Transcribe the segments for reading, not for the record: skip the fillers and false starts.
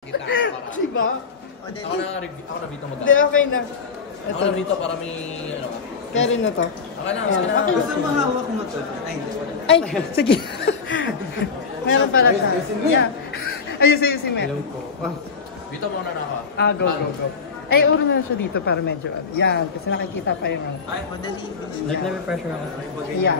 Kita para. Diba? Ako na dito mag-out. Hindi, okay na. Ako na dito para may ano ka. Kaya rin na to. Okay na, sige na. Okay. Gusto mahawak mo to? Ay, Ay, sige. Meron pala siya. Yeah. Ayun si Mel. Hello po. Dito muna na ako. Go. Ay, uro na siya dito para medyo, yan, kasi nakikita pa yung ay, madali. pressure ako. Yeah.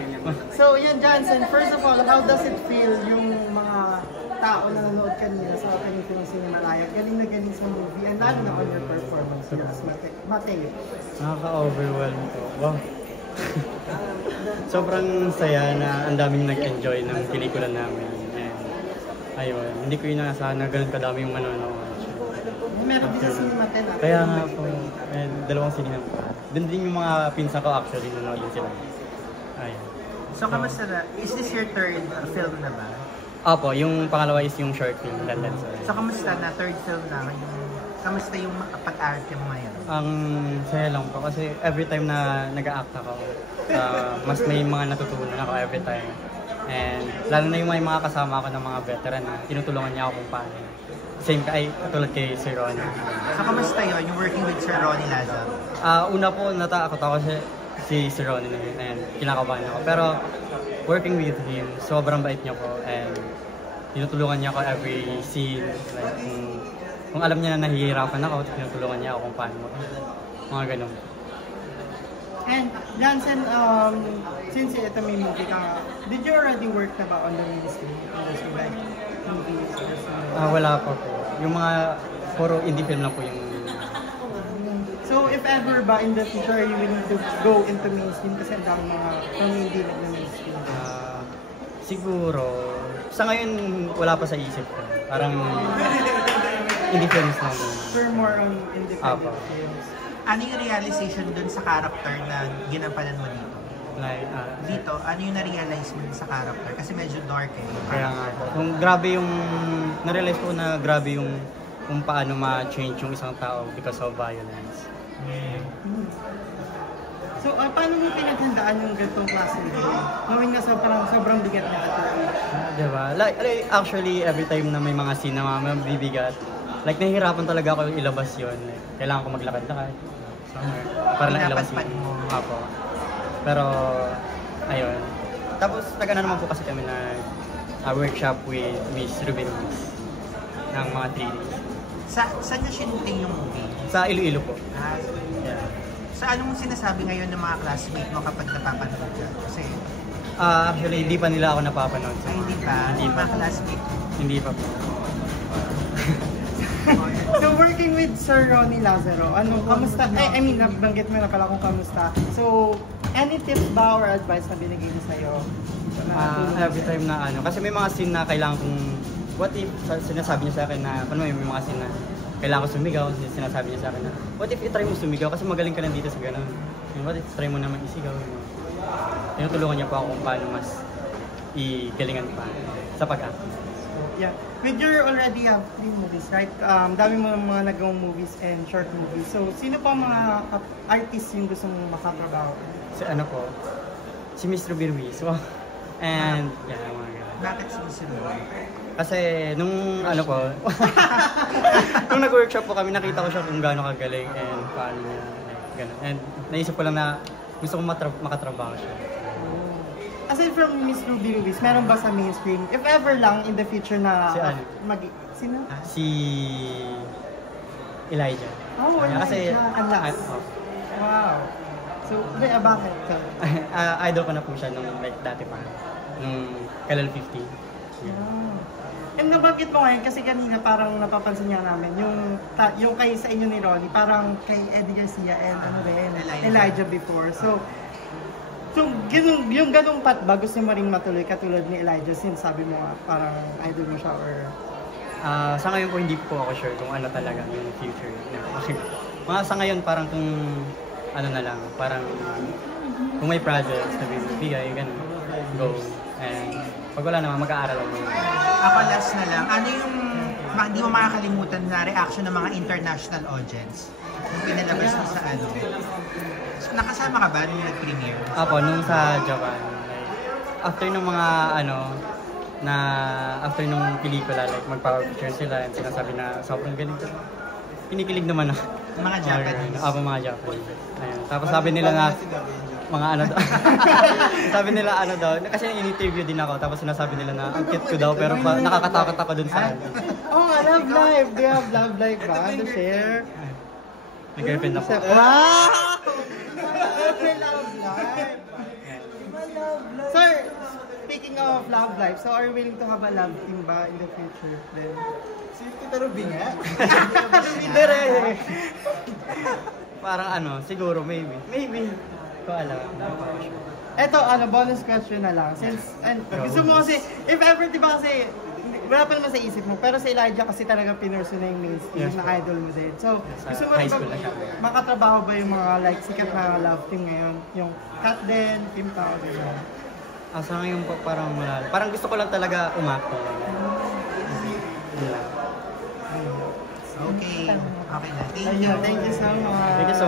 So, yun, Johnson, first of all, how does it feel yung mga tao na nanood kanina sa opening ko ng Cinemalaya? Galing na galing sa movie, and lalo na on your performance here as Mateo. Nakaka-overwhelm ko. Wow. Sobrang saya na ang daming nag-enjoy ng pelikula namin. And, ayun, hindi ko inaasahan na ganun kadami yung manonood. Meron din sa Cinematela. Kaya nga po, dalawang sinihan pa. Doon din yung mga pinsan ko actually nanood din sila. Ayun. So, kamusta na? Is this your third film na ba? Opo, yung pangalawa is yung short film, London. So, kamusta na? Third film na? Kamusta yung pag-arte mo ngayon? Ang saya lang po kasi every time na nag-a-act ako, mas may mga natutunan ako every time. And lalo na yung may mga kasama ako ng mga veteran na tinutulungan niya ako kung paano. Same katulad kay Sir Ronnie. So, kamusta yun? Yung working with Sir Ronnie Lazo? Una po, natakot ako si Sir Ronnie na yun and kinakabahan ako. Pero working with him, sobrang bait niya po and tinutulungan niya ako every scene. Like, kung alam niya na nahihirapan ako, tinutulungan niya ako kung paano. Mga ganun. And Johnson, since ito may movie ka, did you already work na ba on the industry? Like movies or something? Wala pa po. Yung mga puro indie film lang po yung... So if ever ba in the future you will need to go into mainstream kasi ang dami mga from indie na mainstream? Siguro, sa ngayon wala pa sa isip ko. Parang indie films lang. We're more on independent films. Ano yung realization dun sa character na ginampanan mo dito? Like, Dito, ano yung na-realize mo dun sa character? Kasi medyo dark eh. Kaya nga po. Kung grabe yung, na-realize ko na grabe yung kung paano ma-change yung isang tao because of violence. So, paano mo pinaghandaan yung ganitong klase ng game? Knowing na sobrang bigat na ito. Diba? Like, actually, every time na may mga scene na mabibigat, like, nahihirapan talaga ako ilabas yun. Like, kailangan ko maglakad-lakad. Para lang ilabas yun. Apo. Pero, ayun. Tapos, nag-ano naman po kasi kami na workshop with Miss Ruben ng mga 3 days. Saan na shooting yung movie? Sa Iloilo po. Yeah. So, ano mong sinasabi ngayon ng mga classmate mo kapag napapanood ka? Kasi... actually, hindi pa nila ako napapanood. Hindi pa? Hindi pa. Mga classmate mo? Hindi pa po. So, working with Sir Ronnie Lazaro, kamusta? I mean, nabanggit mo na pala kung kamusta. So, any tips ba or advice na binigay niya sa'yo? Every time na kasi may mga scene na kailangan kong, what if, sinasabi niya sa akin na, may mga scene na kailangan ko sumigaw, sinasabi niya sa akin na, what if i-try mo sumigaw kasi magaling ka nandito sa ganun. What if try mo naman isigaw. Tinutulungan niya po ako kung paano mas igalingan pa sa pag-act. Yeah. With your already 3 movies, right? Dami mo mga nagawang movies and short movies. So, sino pa mga artists yung gusto mong makatrabaho? Si Miss Ruby Ruiz. And, yeah, mga ganun. Bakit sinusunod? Kasi, nung nung nag-workshop po kami, nakita ko siya kung gaano kagaling and paano niya, gano'n. And naisip ko lang na gusto kong makatrabaho siya. Aside from Miss Ruby Ruiz, meron ba sa mainstream? If ever lang in the future na sino? Si Elijah. Oh, Elijah. Kasi, Wow. So, bakit? Idol ko na po siya nung dati pa. Nung kailan 50. Yeah. And nabanggit mo ngayon kasi kanina parang napapansin niya namin yung kay sa inyo ni Ronnie, parang kay Eddie Garcia and Elijah before. So yung ganung pat ba gusto mo rin matuloy katulad ni Elijah since sabi mo parang idol mo siya or... Sa ngayon po hindi po ako sure kung ano talaga yung future. Sa ngayon parang kung ano na lang, parang kung may projects na bibigay, ganun, go. And pag wala naman, mag-aaral ako. Ako last na lang, ano yung hindi mo makakalimutan na reaction ng mga international audience nung pinalabas mo sa ano? So, nakasama ka ba nung nag-premiere? Nung sa Japan. After ng mga na after nung pelikula, like magpa-picture sila and sinasabi na sobrang galing ko. Kinikilig naman ako. Mga Japanese. Mga Japanese. Ayun. Tapos sabi nila na, mga ano daw. Sabi nila ano daw, kasi in-interview din ako, tapos sinasabi nila na ang cute ko daw, pero nakakatakot ako dun sa ano. Oo nga, love life. Do you have love life ba? To share? May girlfriend ako. Wow! May love life. Sir, speaking of love life, so are you willing to have a love team ba in the future then? Si Tita Ruby nga. Hindi rin. Parang ano, siguro, maybe. Maybe. Ko alam. Eto, bonus question na lang. Since, gusto mo kasi, if ever, di ba kasi, wala pa naman sa isip mo, pero sa Elijah kasi talaga pinurso na yung mainstream Yes, na idol mo din. So, Sa gusto mo high rin school na siya. makatrabaho ba yung mga like sikat na love team ngayon? Yung Kat din, Kim Tao, gano'n. Sa ngayon po, parang wala. Parang gusto ko lang talaga umacting. Okay. Okay na. Thank you. Ayun, thank you so much. Thank you